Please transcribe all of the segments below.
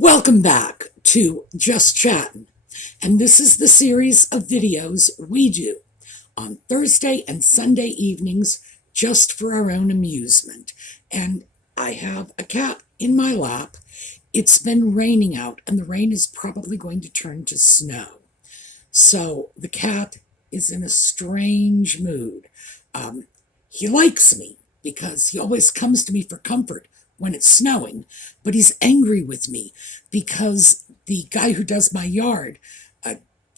Welcome back to Just Chattin', and this is the series of videos we do on Thursday and Sunday evenings just for our own amusement. And I have a cat in my lap. It's been raining out, and the rain is probably going to turn to snow. So the cat is in a strange mood. He likes me because he always comes to me for comfort when it's snowing, but he's angry with me because the guy who does my yard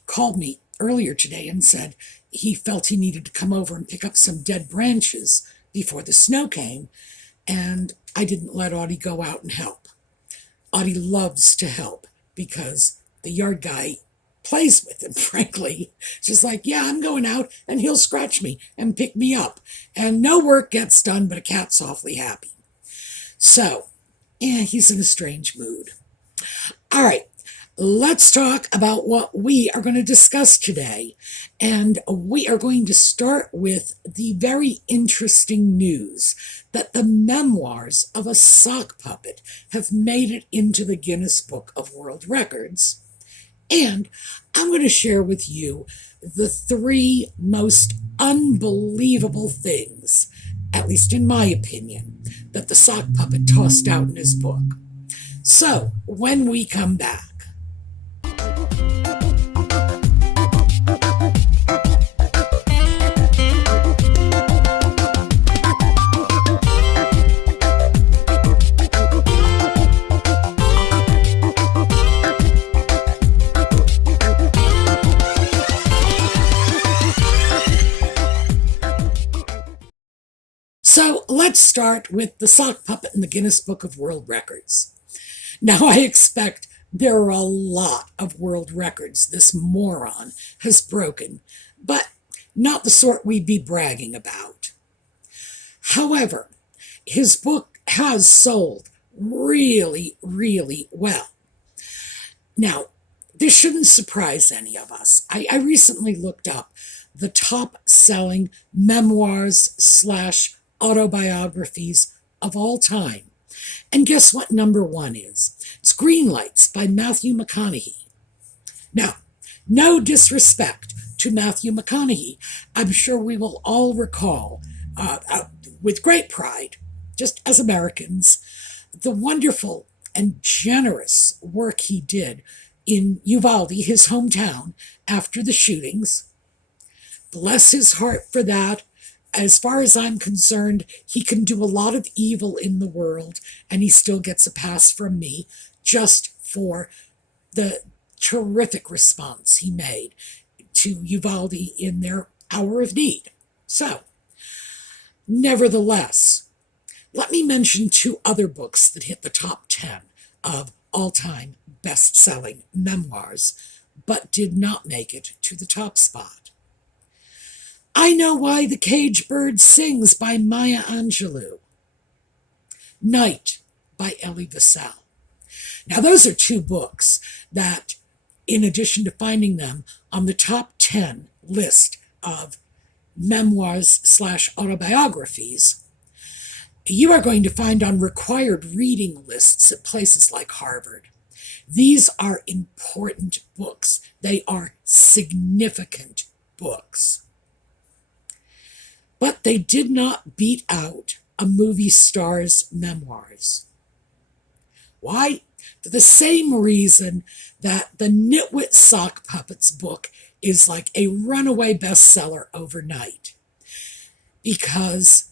called me earlier today and said he felt he needed to come over and pick up some dead branches before the snow came, and I didn't let Audie go out and help. Audie loves to help because the yard guy plays with him, frankly. Just like, yeah, I'm going out, and he'll scratch me and pick me up. And no work gets done, but a cat's awfully happy. So, yeah, he's in a strange mood. All right, let's talk about what we are going to discuss today. And we are going to start with the very interesting news that the memoirs of a sock puppet have made it into the Guinness Book of World Records. And I'm going to share with you the three most unbelievable things, at least in my opinion, that the sock puppet tossed out in his book. So, when we come back. So let's start with the sock puppet in the Guinness Book of World Records. Now, I expect there are a lot of world records this moron has broken, but not the sort we'd be bragging about. However, his book has sold really, really well. Now, this shouldn't surprise any of us. I recently looked up the top-selling memoirs / autobiographies of all time. And guess what number one is? It's Green Lights by Matthew McConaughey. Now, no disrespect to Matthew McConaughey. I'm sure we will all recall, with great pride, just as Americans, the wonderful and generous work he did in Uvalde, his hometown, after the shootings. Bless his heart for that. As far as I'm concerned, he can do a lot of evil in the world, and he still gets a pass from me just for the terrific response he made to Uvalde in their hour of need. So, nevertheless, let me mention two other books that hit the top 10 of all-time best-selling memoirs, but did not make it to the top spot. I Know Why the Caged Bird Sings by Maya Angelou. Night by Elie Wiesel. Now, those are two books that, in addition to finding them on the top 10 list of memoirs / autobiographies, you are going to find on required reading lists at places like Harvard. These are important books. They are significant books. But they did not beat out a movie star's memoirs. Why? For the same reason that the Nitwit Sock Puppets book is like a runaway bestseller overnight. Because,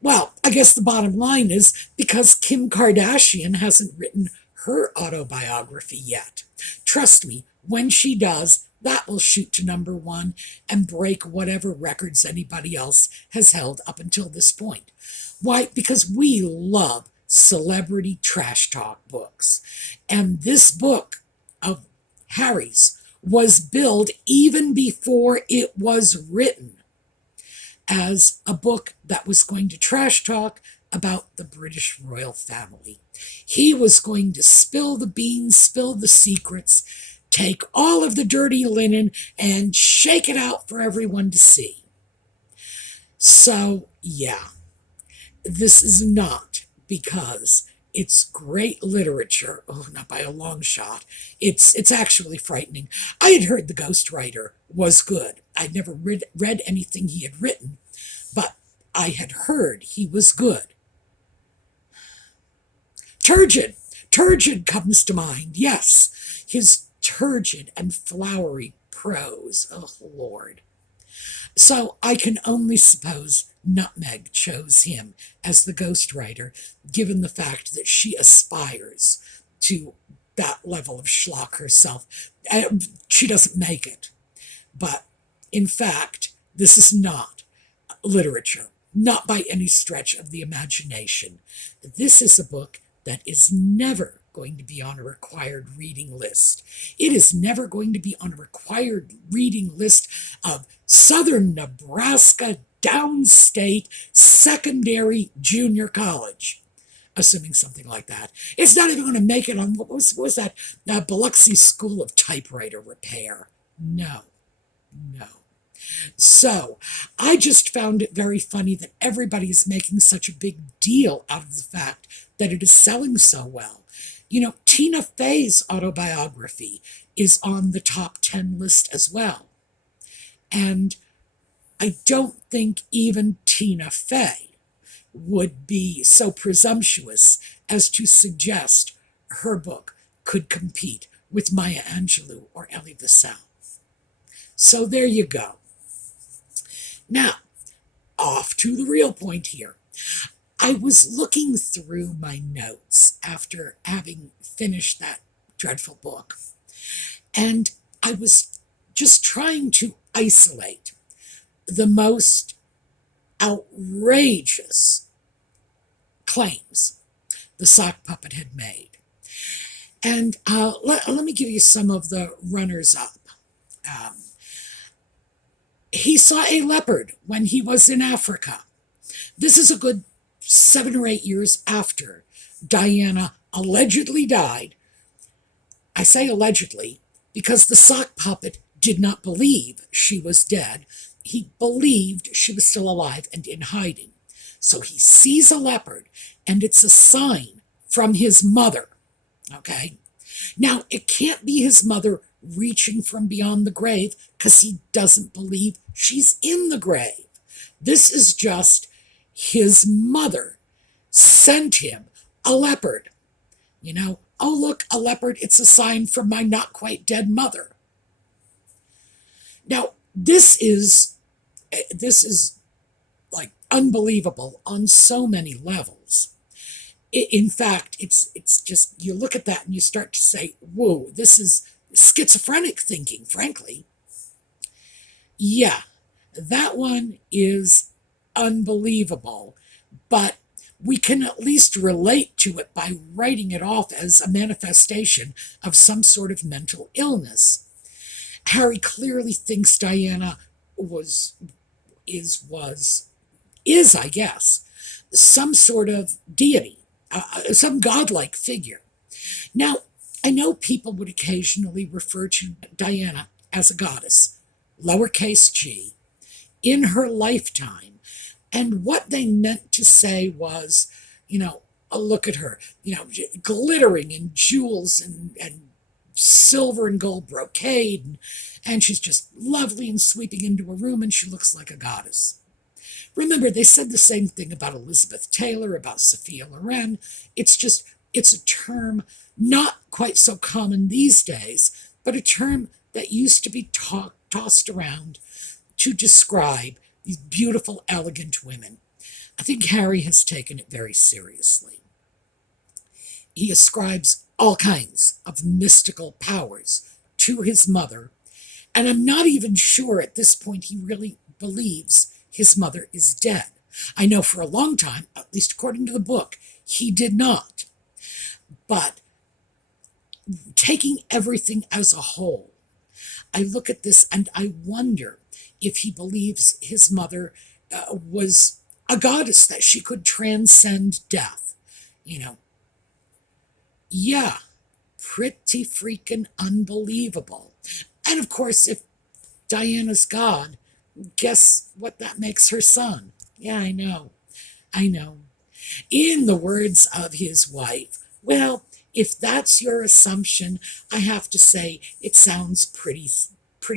well, I guess the bottom line is because Kim Kardashian hasn't written her autobiography yet. Trust me, when she does, that will shoot to number one and break whatever records anybody else has held up until this point. Why? Because we love celebrity trash talk books. And this book of Harry's was billed even before it was written as a book that was going to trash talk about the British royal family. He was going to spill the beans, spill the secrets, take all of the dirty linen and shake it out for everyone to see. So, yeah, this is not because It's great literature. Oh, not by a long shot. It's actually frightening. I had heard the ghostwriter was good. I'd never read anything he had written, but I had heard he was good. Turgid. Turgid comes to mind. Yes, his turgid and flowery prose. Oh, Lord. So I can only suppose Nutmeg chose him as the ghostwriter, given the fact that she aspires to that level of schlock herself. She doesn't make it. But in fact, this is not literature, not by any stretch of the imagination. This is a book that is never going to be on a required reading list. It is never going to be on a required reading list of Southern Nebraska downstate secondary junior college, assuming something like that. It's not even going to make it on, what was that, Biloxi School of Typewriter Repair. No, no. So I just found it very funny that everybody is making such a big deal out of the fact that it is selling so well. You know, Tina Fey's autobiography is on the top 10 list as well. And I don't think even Tina Fey would be so presumptuous as to suggest her book could compete with Maya Angelou or Elie Wiesel. So there you go. Now, off to the real point here. I was looking through my notes after having finished that dreadful book, and I was just trying to isolate the most outrageous claims the sock puppet had made. And let me give you some of the runners-up. He saw a leopard when he was in Africa. This is a good 7 or 8 years after Diana allegedly died. I say allegedly because the sock puppet did not believe she was dead. He believed she was still alive and in hiding. So he sees a leopard, and it's a sign from his mother. Okay? Now, it can't be his mother reaching from beyond the grave because he doesn't believe she's in the grave. This is just his mother sent him a leopard. You know, oh, look, a leopard, it's a sign from my not quite dead mother. Now, this is like unbelievable on so many levels. In fact, it's just, you look at that and you start to say, whoa, this is schizophrenic thinking, frankly. Yeah, that one is unbelievable, but we can at least relate to it by writing it off as a manifestation of some sort of mental illness. Harry clearly thinks Diana is, I guess, some sort of deity, some godlike figure. Now, I know people would occasionally refer to Diana as a goddess, lowercase g, in her lifetime. And what they meant to say was, you know, oh, look at her, you know, glittering in jewels and silver and gold brocade, and she's just lovely and sweeping into a room, and she looks like a goddess. Remember, they said the same thing about Elizabeth Taylor, about Sophia Loren. It's a term not quite so common these days, but a term that used to be tossed around to describe these beautiful, elegant women. I think Harry has taken it very seriously. He ascribes all kinds of mystical powers to his mother, and I'm not even sure at this point he really believes his mother is dead. I know for a long time, at least according to the book, he did not. But taking everything as a whole, I look at this and I wonder if he believes his mother was a goddess, that she could transcend death. You know, yeah, pretty freaking unbelievable. And of course, if Diana's God, guess what that makes her son? Yeah, I know. In the words of his wife, well, if that's your assumption, I have to say it sounds pretty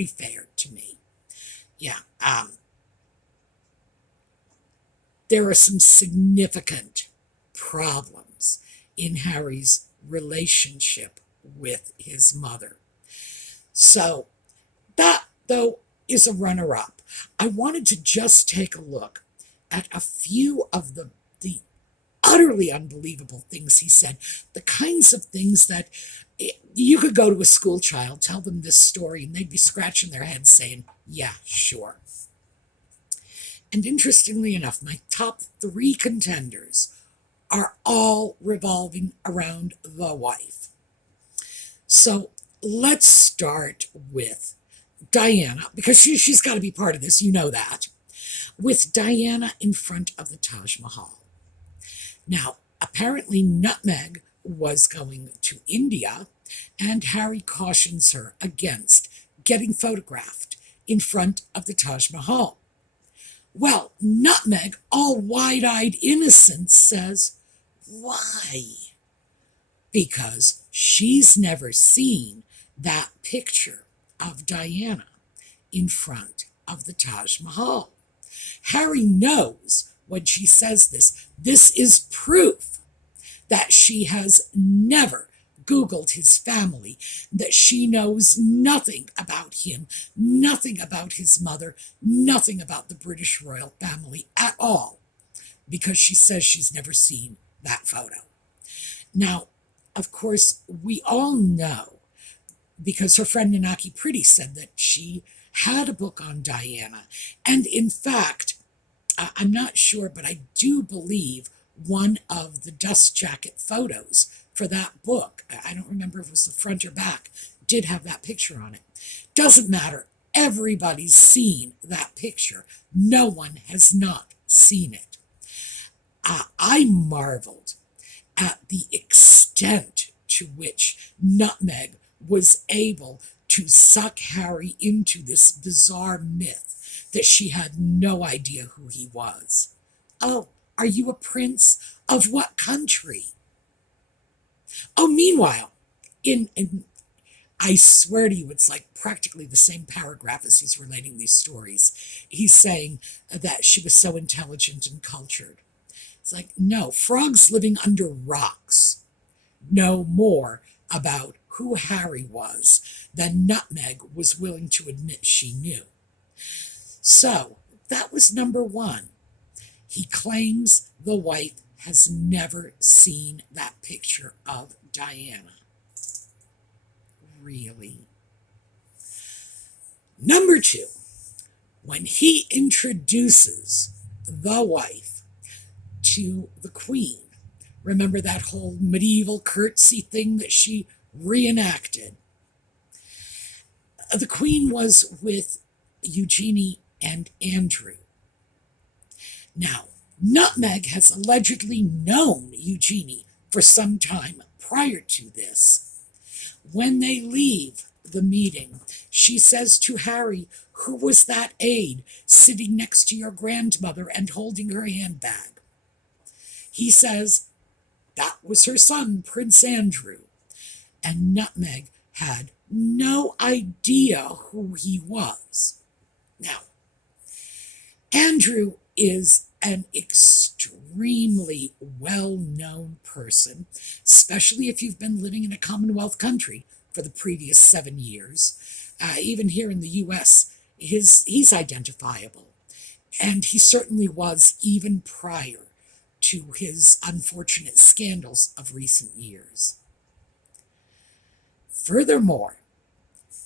fair to me. Yeah, there are some significant problems in Harry's relationship with his mother. So that, though, is a runner-up. I wanted to just take a look at a few of the utterly unbelievable things he said, the kinds of things that you could go to a school child, tell them this story, and they'd be scratching their heads saying, yeah, sure. And interestingly enough, my top three contenders are all revolving around the wife. So let's start with Diana, because she's got to be part of this, you know that, with Diana in front of the Taj Mahal. Now, apparently Nutmeg was going to India, and Harry cautions her against getting photographed in front of the Taj Mahal. Well, Nutmeg, all wide-eyed innocent, says, why? Because she's never seen that picture of Diana in front of the Taj Mahal. Harry knows when she says this is proof that she has never Googled his family, that she knows nothing about him, nothing about his mother, nothing about the British royal family at all, because she says she's never seen that photo. Now, of course, we all know, because her friend Nanaki Pretty said that she had a book on Diana, and in fact, I'm not sure, but I do believe one of the dust jacket photos for that book, I don't remember if it was the front or back, did have that picture on it. Doesn't matter. Everybody's seen that picture. No one has not seen it. I marveled at the extent to which Nutmeg was able to suck Harry into this bizarre myth that she had no idea who he was. Oh, are you a prince? Of what country? Oh, meanwhile, in I swear to you, it's like practically the same paragraph as he's relating these stories. He's saying that she was so intelligent and cultured. It's like, no, frogs living under rocks know more about who Harry was than Nutmeg was willing to admit she knew. So that was number one. He claims the wife has never seen that picture of Diana. Really? Number two, when he introduces the wife to the Queen, remember that whole medieval curtsy thing that she reenacted? The Queen was with Eugenie and Andrew. Now, Nutmeg has allegedly known Eugenie for some time prior to this. When they leave the meeting, she says to Harry, who was that aide sitting next to your grandmother and holding her handbag? He says, that was her son, Prince Andrew. And Nutmeg had no idea who he was. Now, Andrew is an extremely well-known person, especially if you've been living in a Commonwealth country for the previous 7 years. Even here in the U.S., he's identifiable. And he certainly was even prior to his unfortunate scandals of recent years. Furthermore,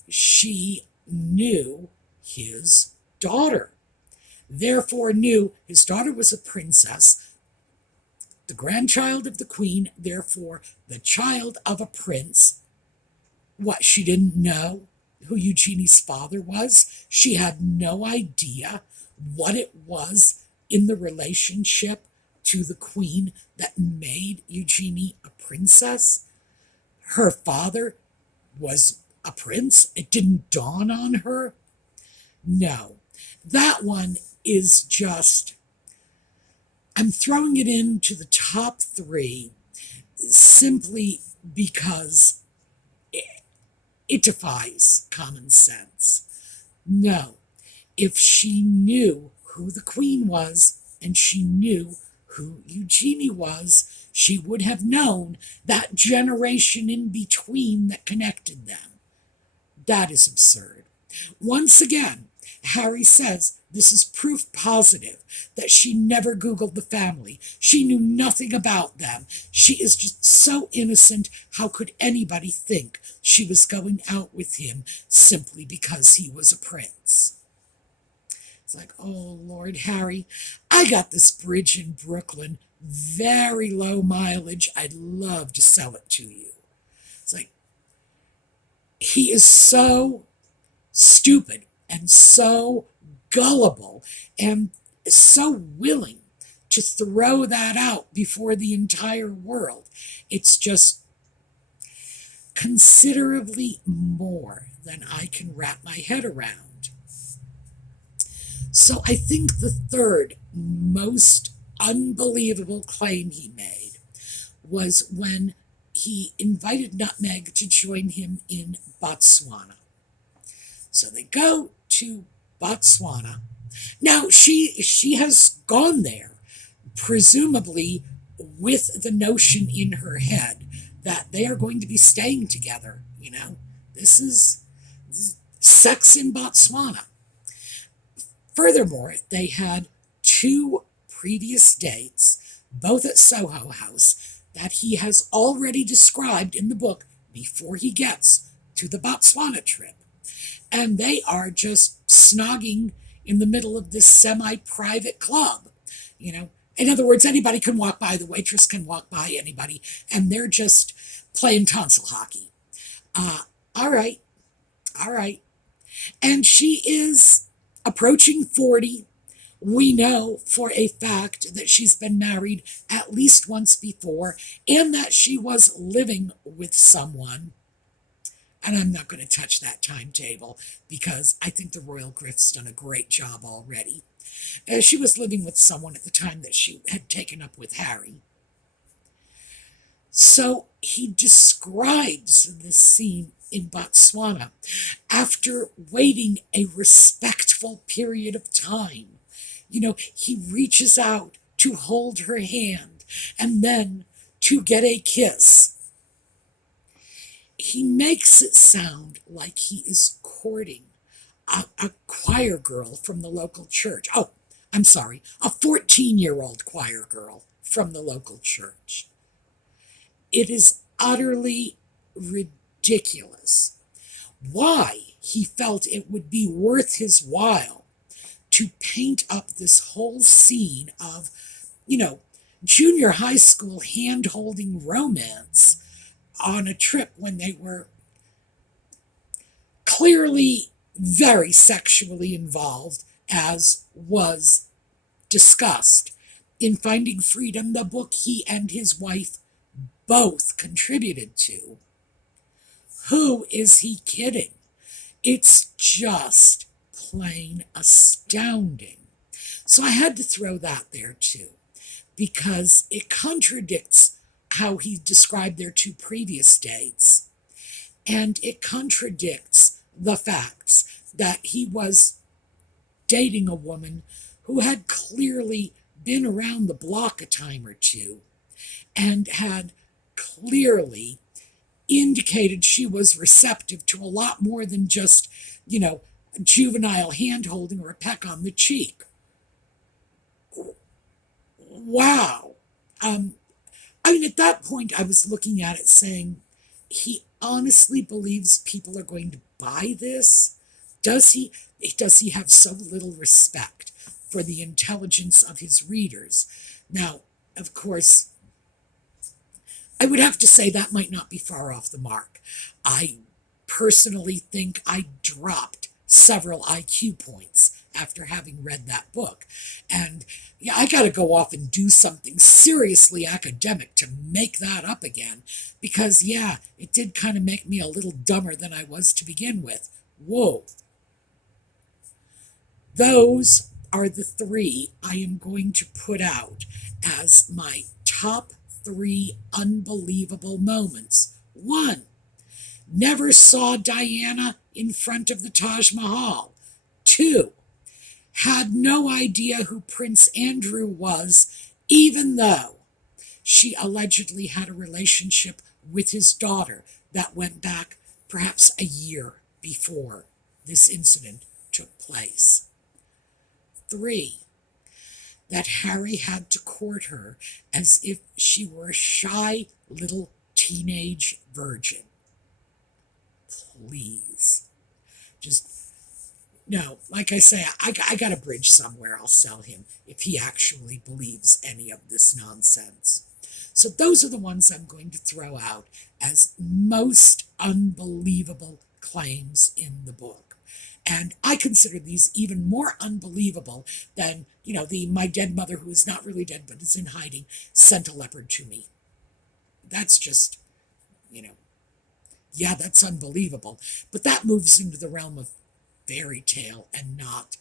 she knew his daughter, therefore knew his daughter was a princess, the grandchild of the Queen, therefore the child of a prince. What, she didn't know who Eugenie's father was? She had no idea what it was in the relationship to the Queen that made Eugenie a princess? Her father was a prince? It didn't dawn on her? No. That one is just, I'm throwing it into the top three simply because it defies common sense. No, if she knew who the Queen was and she knew who Eugenie was, she would have known that generation in between that connected them. That is absurd. Once again, Harry says this is proof positive that she never Googled the family. She knew nothing about them. She is just so innocent. How could anybody think she was going out with him simply because he was a prince? It's like, oh, Lord Harry, I got this bridge in Brooklyn, very low mileage. I'd love to sell it to you. It's like, he is so stupid and so gullible and so willing to throw that out before the entire world. It's just considerably more than I can wrap my head around. So I think the third most unbelievable claim he made was when he invited Nutmeg to join him in Botswana. So they go to Botswana. Now, she has gone there, presumably with the notion in her head that they are going to be staying together. This is sex in Botswana. Furthermore, they had 2 previous dates, both at Soho House, that he has already described in the book before he gets to the Botswana trip. And they are just snogging in the middle of this semi-private club. In other words, anybody can walk by, the waitress can walk by anybody, and they're just playing tonsil hockey. All right. And she is approaching 40. We know for a fact that she's been married at least once before and that she was living with someone. And I'm not going to touch that timetable because I think the Royal Grift's done a great job already. She was living with someone at the time that she had taken up with Harry. So he describes this scene in Botswana after waiting a respectful period of time. He reaches out to hold her hand and then to get a kiss. He makes it sound like he is courting a choir girl from the local church. Oh, I'm sorry, a 14-year-old choir girl from the local church. It is utterly ridiculous why he felt it would be worth his while to paint up this whole scene of, junior high school hand-holding romance on a trip when they were clearly very sexually involved, as was discussed in Finding Freedom, the book he and his wife both contributed to. Who is he kidding? It's just plain astounding. So I had to throw that there too, because it contradicts how he described their 2 previous dates, and it contradicts the facts that he was dating a woman who had clearly been around the block a time or two and had clearly indicated she was receptive to a lot more than just, juvenile hand-holding or a peck on the cheek. Wow. At that point, I was looking at it saying, he honestly believes people are going to buy this? Does he have so little respect for the intelligence of his readers? Now, of course, I would have to say that might not be far off the mark. I personally think I dropped several IQ points after having read that book. And yeah, I got to go off and do something seriously academic to make that up again. Because, yeah, it did kind of make me a little dumber than I was to begin with. Whoa. Those are the three I am going to put out as my top three unbelievable moments. One, never saw Diana in front of the Taj Mahal. Two, had no idea who Prince Andrew was, even though she allegedly had a relationship with his daughter that went back perhaps a year before this incident took place. Three, that Harry had to court her as if she were a shy little teenage virgin. Please. Just, no, like I say, I got a bridge somewhere I'll sell him if he actually believes any of this nonsense. So those are the ones I'm going to throw out as most unbelievable claims in the book. And I consider these even more unbelievable than, the my dead mother, who is not really dead but is in hiding, sent a leopard to me. That's just, yeah, that's unbelievable. But that moves into the realm of fairy tale and not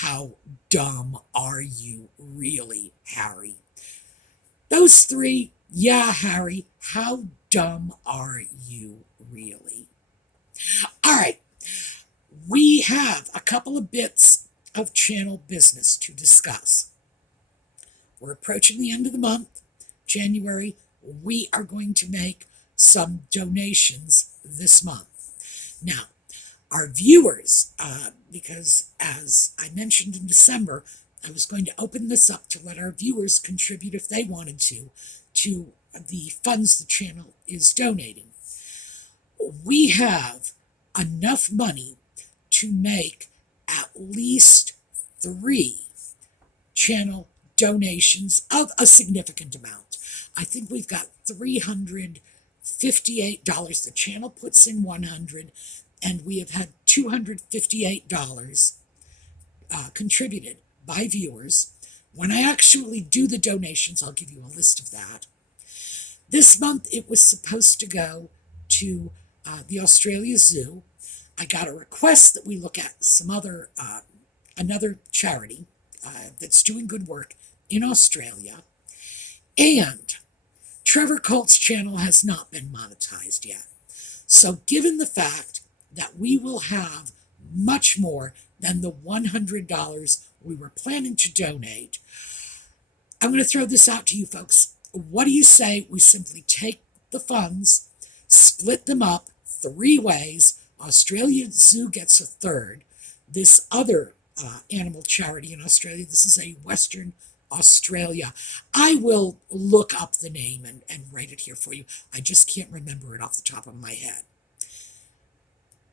how dumb are you really, Harry. Those three, yeah, Harry, how dumb are you really? All right, we have a couple of bits of channel business to discuss. We're approaching the end of the month, January. We are going to make some donations this month. Now, our viewers, because as I mentioned in December, I was going to open this up to let our viewers contribute if they wanted to the funds the channel is donating. We have enough money to make at least 3 channel donations of a significant amount. I think we've got $358. The channel puts in $100, and we have had $258 contributed by viewers. When I actually do the donations, I'll give you a list of that. This month, it was supposed to go to the Australia Zoo. I got a request that we look at some another charity that's doing good work in Australia. And Trevor Colt's channel has not been monetized yet. So given the fact that we will have much more than the $100 we were planning to donate, I'm going to throw this out to you folks. What do you say we simply take the funds, split them up 3 ways? Australia Zoo gets a third. This other animal charity in Australia, this is a Western Australia. I will look up the name and write it here for you. I just can't remember it off the top of my head.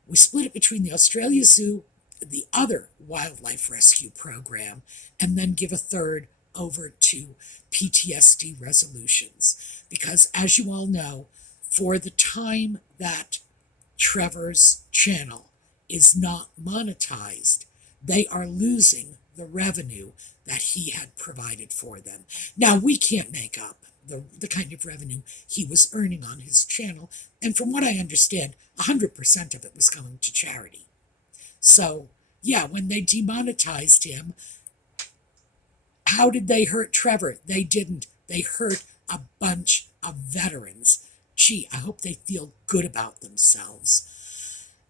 We split it between the Australia Zoo, the other wildlife rescue program, and then give a third over to PTSD resolutions. Because as you all know, for the time that Trevor's channel is not monetized, they are losing the revenue that he had provided for them. Now, we can't make up the kind of revenue he was earning on his channel, and from what I understand, 100% of it was going to charity. So, yeah, when they demonetized him, how did they hurt Trevor? They didn't. They hurt a bunch of veterans. Gee, I hope they feel good about themselves.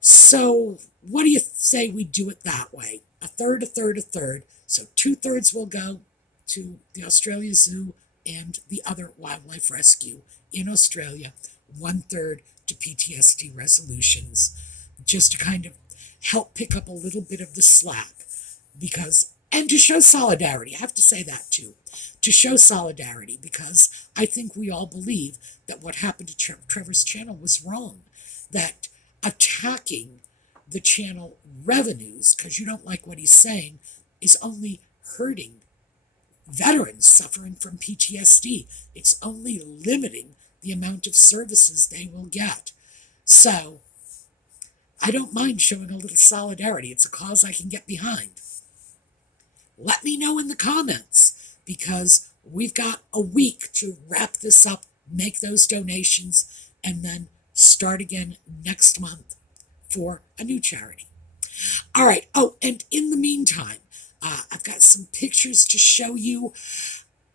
So what do you say we do it that way? A third, a third, a third. So 2/3 will go to the Australia Zoo and the other wildlife rescue in Australia. 1/3 to PTSD resolutions, just to kind of help pick up a little bit of the slack. And to show solidarity, I have to say that too, to show solidarity, because I think we all believe that what happened to Trevor's channel was wrong, that attacking the channel revenues, because you don't like what he's saying, is only hurting veterans suffering from PTSD. It's only limiting the amount of services they will get. So I don't mind showing a little solidarity. It's a cause I can get behind. Let me know in the comments, because we've got a week to wrap this up, make those donations, and then start again next month for a new charity. All right. Oh, and in the meantime, I've got some pictures to show you.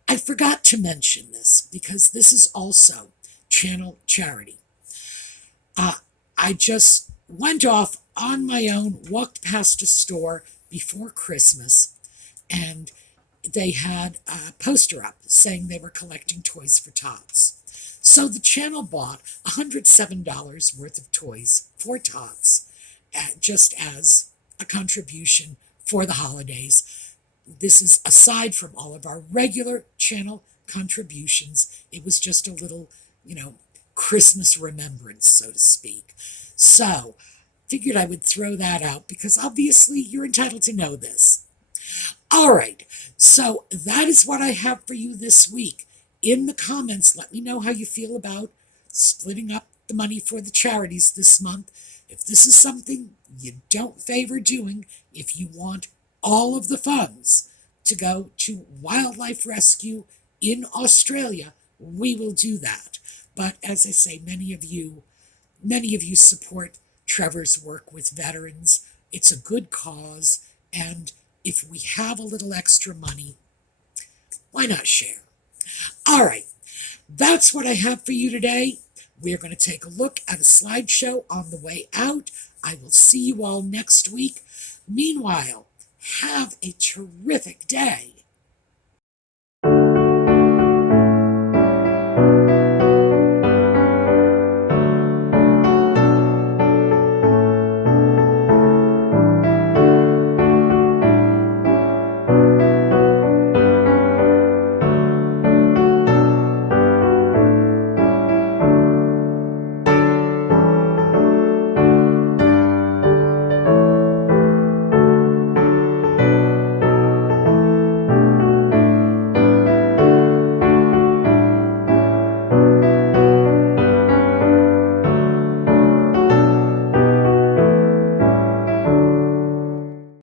I forgot to mention this because this is also channel charity. I just went off on my own, walked past a store before Christmas, and they had a poster up saying they were collecting toys for tots. So the channel bought $107 worth of toys for tots, just as a contribution for the holidays. This is aside from all of our regular channel contributions. It was just a little, Christmas remembrance, so to speak. So, figured I would throw that out because obviously you're entitled to know this. All right, so that is what I have for you this week. In the comments, let me know how you feel about splitting up the money for the charities this month. If this is something you don't favor doing, if you want all of the funds to go to wildlife rescue in Australia, we will do that. But as I say, many of you support Trevor's work with veterans. It's a good cause, and if we have a little extra money, why not share? All right, that's what I have for you today. We're going to take a look at a slideshow on the way out. I will see you all next week. Meanwhile, have a terrific day.